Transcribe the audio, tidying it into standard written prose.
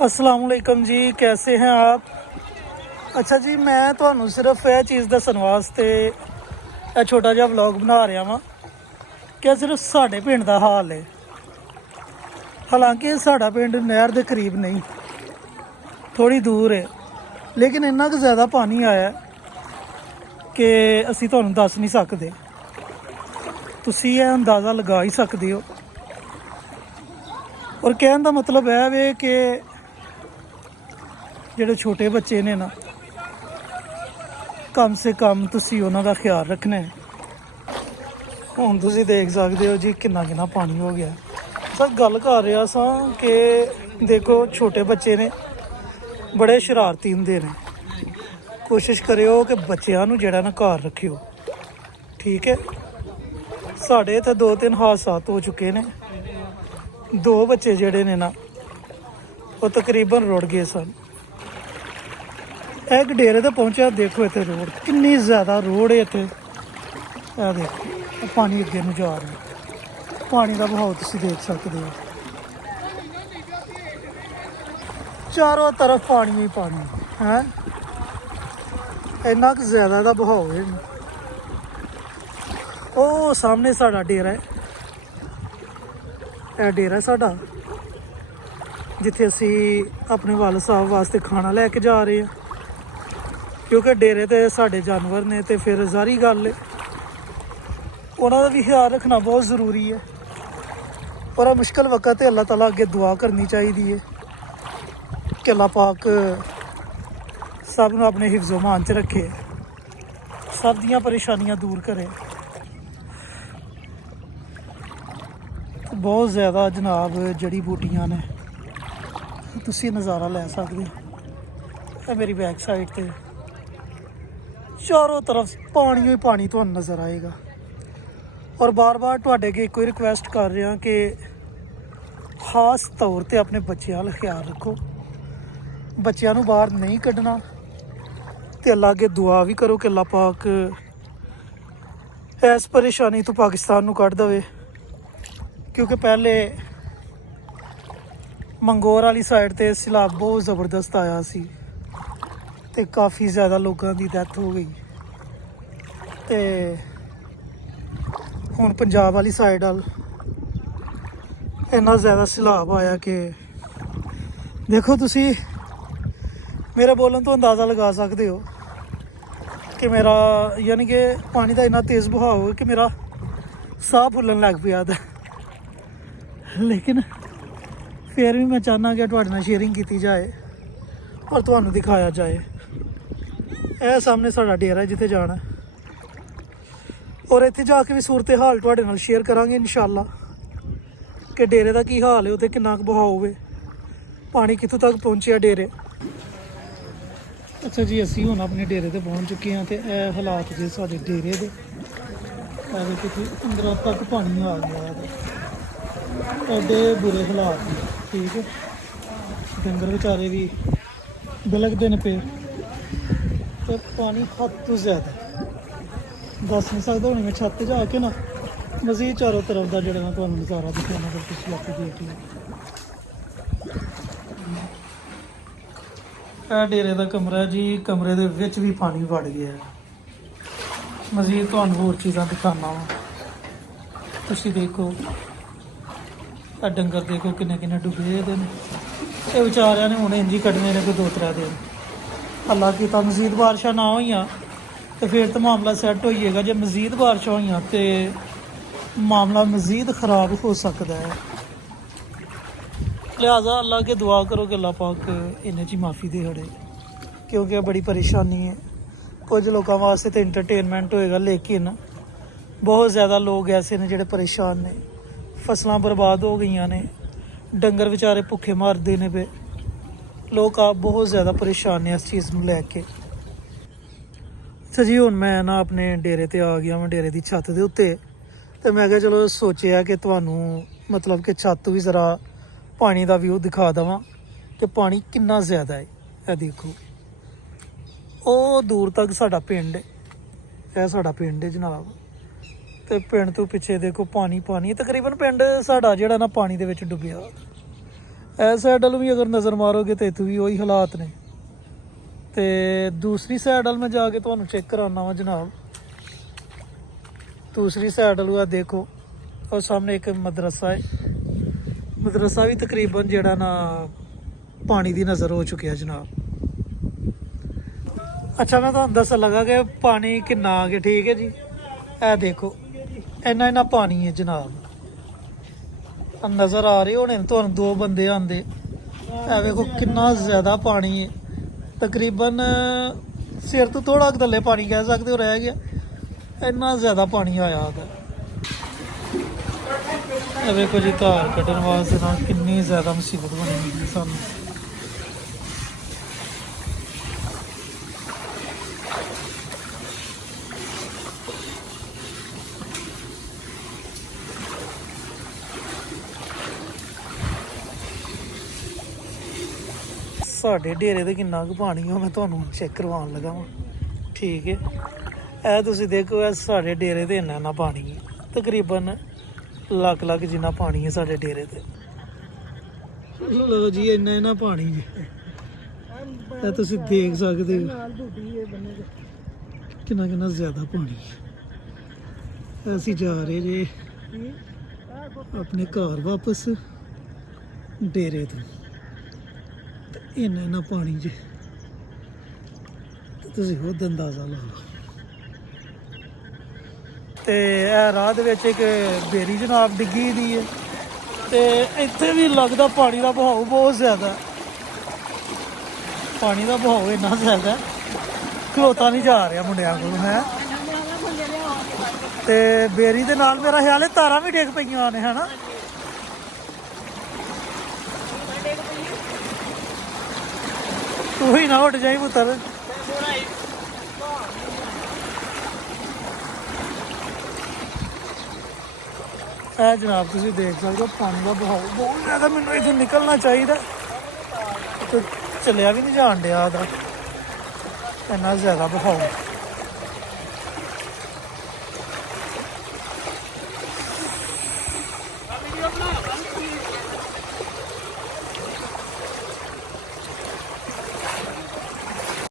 अस्सलाम वालेकुम जी, कैसे हैं आप। अच्छा जी, मैं ਤੁਹਾਨੂੰ ਸਿਰਫ ਇਹ ਚੀਜ਼ ਦੱਸਣ ਵਾਸਤੇ ਇਹ ਛੋਟਾ ਜਿਹਾ ਵਲੌਗ ਬਣਾ ਰਿਹਾ ਵਾਂ ਕਿ ਸਿਰਫ ਸਾਡੇ ਪਿੰਡ ਦਾ ਹਾਲ ਹੈ। ਹਾਲਾਂਕਿ ਸਾਡਾ ਪਿੰਡ ਨਹਿਰ ਦੇ ਕਰੀਬ ਨਹੀਂ, ਥੋੜੀ ਦੂਰ ਹੈ, ਲੇਕਿਨ ਇੰਨਾ ਕੁ ਜ਼ਿਆਦਾ ਪਾਣੀ ਆਇਆ ਕਿ ਅਸੀਂ ਤੁਹਾਨੂੰ ਦੱਸ ਨਹੀਂ ਸਕਦੇ। ਤੁਸੀਂ ਇਹ ਅੰਦਾਜ਼ਾ ਲਗਾ ਹੀ ਸਕਦੇ ਹੋ। ਔਰ ਕਹਿਣ ਦਾ ਮਤਲਬ ਹੈ ਵੇ ਕਿ ਜਿਹੜੇ ਛੋਟੇ ਬੱਚੇ ਨੇ ਨਾ, ਕਮ ਸੇ ਕਮ ਤੁਸੀਂ ਉਹਨਾਂ ਦਾ ਖਿਆਲ ਰੱਖਣਾ ਹੈ। ਹੁਣ ਤੁਸੀਂ ਦੇਖ ਸਕਦੇ ਹੋ ਜੀ ਕਿੰਨਾ ਪਾਣੀ ਹੋ ਗਿਆ। ਸਰ ਗੱਲ ਕਰ ਰਿਹਾ ਸਾਂ ਕਿ ਦੇਖੋ ਛੋਟੇ ਬੱਚੇ ਨੇ, ਬੜੇ ਸ਼ਰਾਰਤੀ ਹੁੰਦੇ ਨੇ। ਕੋਸ਼ਿਸ਼ ਕਰਿਓ ਕਿ ਬੱਚਿਆਂ ਨੂੰ ਜਿਹੜਾ ਨਾ ਘਰ ਰੱਖਿਓ, ਠੀਕ ਹੈ। ਸਾਡੇ ਇੱਥੇ 2-3 ਹਾਦਸਾਤ ਹੋ ਚੁੱਕੇ ਨੇ। 2 ਬੱਚੇ ਜਿਹੜੇ ਨੇ ਨਾ ਉਹ ਤਕਰੀਬਨ ਰੁੜ ਗਏ ਸਨ। एक डेरे ते पहुंचा, देखो इतने रोड कितनी ज़्यादा रोड है इतने। देखो पानी अगे नूं जा रहा, पानी का बहाव तुसीं देख सकते हो। चारों तरफ पानी ही पानी है, इन्ना क ज़्यादा दा बहाव है। वो सामने साड़ा डेरा है, यह डेरा साड़ा जिथे असी अपने वाल साहब वास्ते खाना लैके जा रहे हैं, क्योंकि डेरे तो साढ़े जानवर ने, तो फिर जारी गल है उन्हों का भी ख्याल रखना बहुत ज़रूरी है। और मुश्किल वक्त अल्लाह ताला अगे दुआ करनी चाहिए कि अल्लाह पाक सब नूं अपने हिफ्ज़ो मान च रखे, सब दियां परेशानियां दूर करे। बहुत ज़्यादा जनाब जड़ी बूटियां ने, तुसीं नज़ारा लै सकदे हो। मेरी बैक साइड ते चारों तरफ पानी ही पानी तुहानूं नज़र आएगा। और बार बार तुहाडे अगे कोई रिक्वेस्ट कर रहा कि खास तौर पर अपने बच्चों का ख्याल रखो, बच्चों नूं बाहर नहीं कढ़ना, तो अल्लाह अगे दुआ भी करो कि अल्लाह पाक इस परेशानी तो पाकिस्तान नूं कढ़ देवे। क्योंकि पहले मंगोर वाली साइड ते सैलाब बहुत ज़बरदस्त आया सी ते काफ़ी ज़्यादा लोगों की डैथ हो गई। तो हुण पंजाब वाली साइड वाल इन्ना ज़्यादा सैलाब आया कि देखो तुसी मेरे बोलन तो अंदाज़ा लगा सकते हो कि मेरा यानी कि पानी का इन्ना तेज़ बहाव है कि मेरा साह फुल्लन लग पिया। लेकिन फिर भी मैं चाहना कि तुहाडे नाल शेयरिंग की जाए और तुहानूं दिखाया जाए। यह सामने साड़ा डेरा है जिथे जाना, और इत्थे जाके भी सूरत हाल तुहाडे नाल शेयर करांगे इंशाअल्लाह कि डेरे का की हाल है, उत्थे किन्ना क बहाव है, पानी कित्थों तक पहुँचे डेरे। अच्छा जी, असीं हुण अपने डेरे ते पहुँच चुके हैं। तो यह हालात जे साडे डेरे दे, कि अंदर तक पानी आ गया है, एडे बुरे हालात ने, ठीक है। डंगर बेचारे भी बिलकदे ने पे, तो पानी हद तो ज़्यादा दस नहीं सकता। हूँ मैं छत पर जाके ना मज़ीद चारों तरफ का जोड़ा तो नज़ारा दिखाना, अगर तुम आपको देख लो। यह डेरे का कमरा जी, कमरे के विच भी पानी वड़ गया है। मज़ीद तो होर चीज़ां दिखाना वा, तुसीं देखो डंगर देखो किन्ने डुबे दे ने। ये बेचारियां ने हुणे इंज ही कड्ढने ने कोई 2-3 दिन। अल्लाह की तो मजीद बारिशां ना होईयां तो फिर तो मामला सैट हो जाएगा। जे मजीद बारिशां होईयां तो मामला मजीद ख़राब हो सकता है। लिहाजा अल्लाह के दुआ करो कि अल्लाह पाक इन्हें च माफ़ी दे खड़े, क्योंकि बड़ी परेशानी है। कुछ लोगों वास्ते तो इंटरटेनमेंट होएगा, लेकिन बहुत ज़्यादा लोग ऐसे ने जिहड़े परेशान ने। फसलां बर्बाद हो गई ने, डंगर बेचारे भुखे मरदे ने पे, लोग आप बहुत ज़्यादा परेशान ने इस चीज़ को लैके। अच्छा जी, हुण मैं ना अपने डेरे ते आ गया, मैं डेरे की छत के उत्ते। तो मैं क्या चलो सोचा कि तुहानूं मतलब कि छत भी ज़रा पानी का व्यू दिखा देवां कि पानी कितना ज़्यादा है। यह देखो वो दूर तक साडा पिंड है, यह साडा पिंड है जनाब। तो पिंड तो पिछे देखो पानी पानी, तकरीबन पिंड साडा जिहड़ा ना पानी दे विच डुबिया। ਇਸ ਸਾਈਡ ਵੱਲ ਵੀ ਅਗਰ ਨਜ਼ਰ ਮਾਰੋਗੇ ਤਾਂ ਇੱਥੇ ਵੀ ਉਹੀ ਹਾਲਾਤ ਨੇ। ਤੇ ਦੂਸਰੀ ਸਾਈਡ ਵੱਲ ਮੈਂ ਜਾ ਕੇ ਤੁਹਾਨੂੰ ਚੈੱਕ ਕਰਾਉਣਾ ਵਾ ਜਨਾਬ। ਦੂਸਰੀ ਸਾਈਡ ਵੱਲ ਆ ਦੇਖੋ, ਉਹ ਸਾਹਮਣੇ ਇੱਕ ਮਦਰਸਾ ਹੈ। ਮਦਰਸਾ ਵੀ ਤਕਰੀਬਨ ਜਿਹੜਾ ਨਾ ਪਾਣੀ ਦੀ ਨਜ਼ਰ ਹੋ ਚੁੱਕਿਆ ਜਨਾਬ। ਅੱਛਾ, ਮੈਂ ਤੁਹਾਨੂੰ ਦੱਸਣ ਲੱਗਾ ਕਿ ਪਾਣੀ ਕਿੰਨਾ ਆ ਗਿਆ। ਠੀਕ ਹੈ ਜੀ, ਇਹ ਦੇਖੋ ਇੰਨਾ ਪਾਣੀ ਹੈ ਜਨਾਬ। ਨਜ਼ਰ ਆ ਰਹੇ ਹੋਣੇ ਤੁਹਾਨੂੰ ਦੋ ਬੰਦੇ ਆਂਦੇ। ਇਹ ਵੇਖੋ ਕਿੰਨਾ ਜ਼ਿਆਦਾ ਪਾਣੀ ਹੈ। ਤਕਰੀਬਨ ਸਿਰ ਤੋਂ ਥੋੜਾ ਥੱਲੇ ਪਾਣੀ ਕਹਿ ਸਕਦੇ ਹੋ ਰਹਿ ਗਿਆ, ਇੰਨਾ ਜ਼ਿਆਦਾ ਪਾਣੀ ਆਇਆ ਹੈਗਾ। ਇਹ ਵੇਖੋ ਜੀ, ਧਾਰ ਕੱਢਣ ਵਾਸਤੇ ਨਾ ਕਿੰਨੀ ਜ਼ਿਆਦਾ ਮੁਸੀਬਤ ਬਣੀ ਹੋਈ ਸਾਨੂੰ। ਸਾਡੇ ਡੇਰੇ ਤੇ ਕਿੰਨਾ ਕੁ ਪਾਣੀ ਹੋ ਮੈਂ ਤੁਹਾਨੂੰ ਚੈੱਕ ਕਰਵਾਉਣ ਲੱਗਾ ਵਾਂ। ਠੀਕ ਹੈ, ਇਹ ਤੁਸੀਂ ਦੇਖੋ, ਇਹ ਸਾਡੇ ਡੇਰੇ ਤੇ ਇੰਨਾ ਪਾਣੀ ਹੈ। ਤਕਰੀਬਨ ਲੱਖ ਜਿੰਨਾ ਪਾਣੀ ਹੈ ਸਾਡੇ ਡੇਰੇ ਤੇ। ਲੋ ਜੀ, ਇੰਨਾ ਪਾਣੀ ਜੀ, ਇਹ ਤੁਸੀਂ ਦੇਖ ਸਕਦੇ ਹੋ ਕਿੰਨਾ ਜ਼ਿਆਦਾ ਪਾਣੀ। ਅਸੀਂ ਜਾ ਰਹੇ ਜੇ ਆਪਣੇ ਘਰ ਵਾਪਸ ਡੇਰੇ ਤੋਂ। ਇੰਨਾ ਪਾਣੀ ਜੀ, ਤੁਸੀਂ ਖੁਦ ਅੰਦਾਜ਼ਾ ਲਾ ਲਓ। ਤੇ ਇਹ ਰਾਹ ਦੇ ਵਿੱਚ ਇੱਕ ਬੇਰੀ ਜਨਾਬ ਡਿੱਗੀ ਦੀ ਹੈ। ਤੇ ਇੱਥੇ ਵੀ ਲੱਗਦਾ ਪਾਣੀ ਦਾ ਬਹਾਓ ਬਹੁਤ ਜ਼ਿਆਦਾ। ਪਾਣੀ ਦਾ ਬਹਾਓ ਇੰਨਾ ਜ਼ਿਆਦਾ ਖਲੋਤਾ ਨਹੀਂ ਜਾ ਰਿਹਾ ਮੁੰਡਿਆਂ ਕੋਲ ਹੈ। ਤੇ ਬੇਰੀ ਦੇ ਨਾਲ ਮੇਰਾ ਖਿਆਲ ਹੈ ਤਾਰਾਂ ਵੀ ਡਿੱਗ ਪਈਆਂ ਨੇ, ਹਨਾ। ਤੂੰ ਹੀ ਨਾ ਉੱਡ ਜਾਈ ਪੁੱਤਰ। ਇਹ ਜਨਾਬ ਤੁਸੀਂ ਦੇਖ ਸਕਦੇ ਹੋ ਪਾਣੀ ਦਾ ਬਹਾਓ ਬਹੁਤ ਜ਼ਿਆਦਾ। ਮੈਨੂੰ ਇੱਥੋਂ ਨਿਕਲਣਾ ਚਾਹੀਦਾ, ਤੇ ਚੱਲਿਆ ਵੀ ਨਹੀਂ ਜਾਣ ਡਿਆ ਇਹਦਾ, ਇੰਨਾ ਜ਼ਿਆਦਾ ਬਹਾਓ।